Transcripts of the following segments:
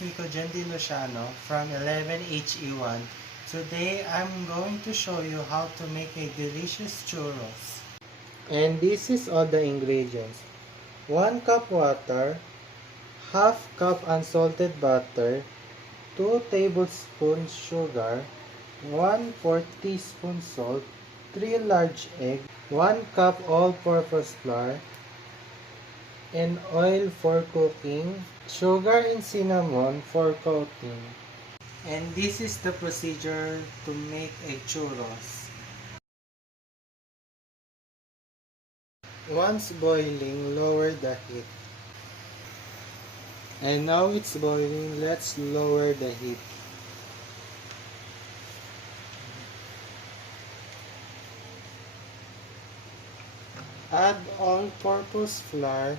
is Luciano from 11HE1. Today I'm going to show you how to make a delicious churros. And this is all the ingredients. 1 cup water, half cup unsalted butter, 2 tablespoons sugar, 1/4 teaspoon salt, 3 large eggs, 1 cup all-purpose flour, and oil for cooking, sugar and cinnamon for coating. And this is the procedure to make a churros. Once boiling, lower the heat. And now it's boiling, let's lower the heat. Add all-purpose flour,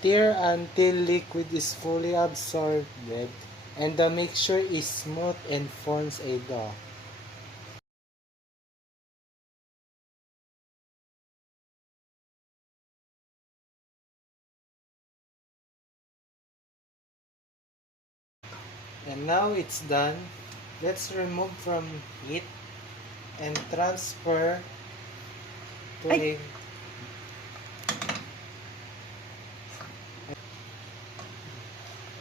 stir until liquid is fully absorbed and the mixture is smooth and forms a dough. And now it's done. Let's remove from it and transfer to a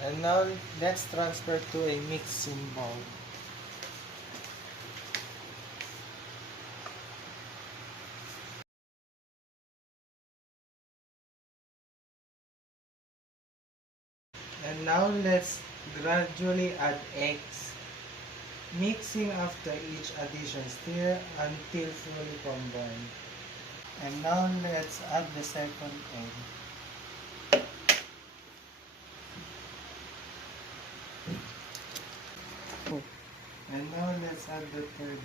and now let's transfer to a mixing bowl. And now let's gradually add eggs. Mixing after each addition, stir until fully combined. And now let's add the second egg. And now let's add the third egg.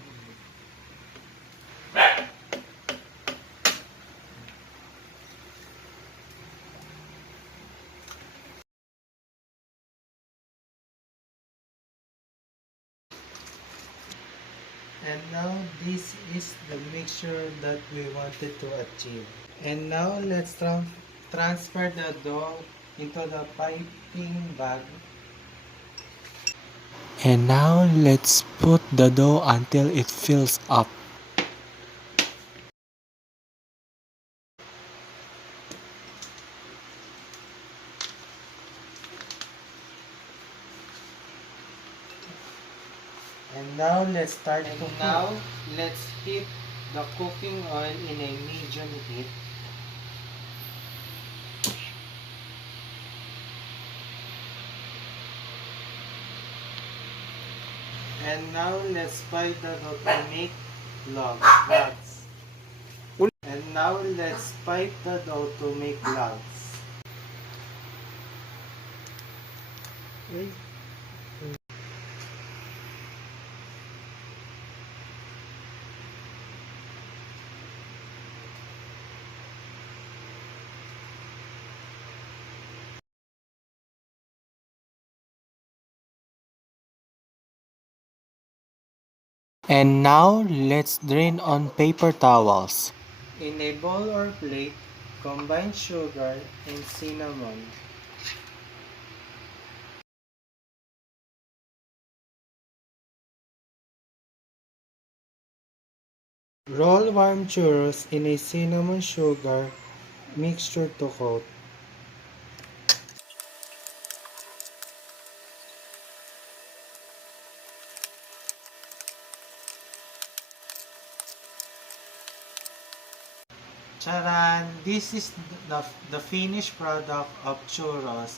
And now this is the mixture that we wanted to achieve. And now let's transfer the dough into the piping bag. And now let's put the dough until it fills up. And now let's start cooking. Now let's heat the cooking oil in a medium heat. And now let's fry the dough to make logs. And now let's pipe the dough to make logs. And now let's drain on paper towels. In a bowl or plate, combine sugar and cinnamon. Roll warm churros in a cinnamon sugar mixture to coat. Charan! This is the finished product of churros.